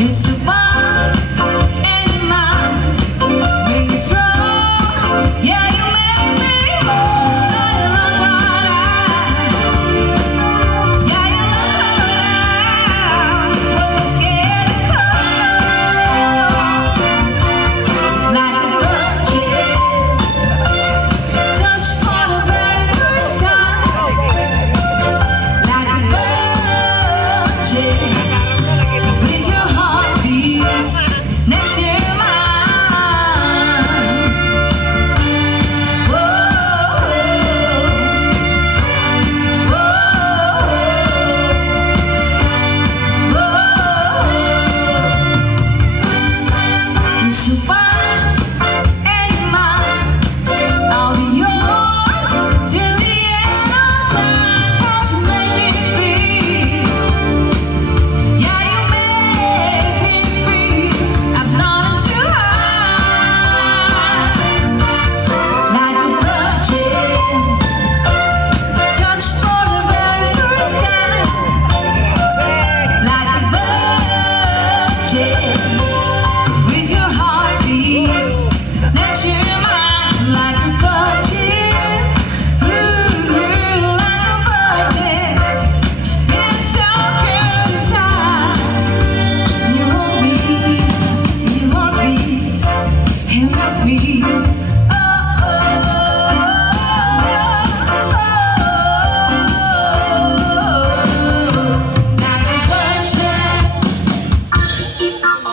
It's a fun and your mind when you're strong. Yeah, you make me hold on your time. Yeah, you love when we're scared to come. Like a virgin, touched for the very first time. Like a virgin. With your heartbeats next to mine. Whoa, whoa. So fine and mine, I'll be yours till the end of time. 'Cause you make me feel. Yeah, you make me feel I'm not too high. Like a virgin, touched for the very first time. Like a virgin, with your heartbeats next to mine. Like a virgin, ooh, like a virgin. It's so pure inside. You want me, and love me.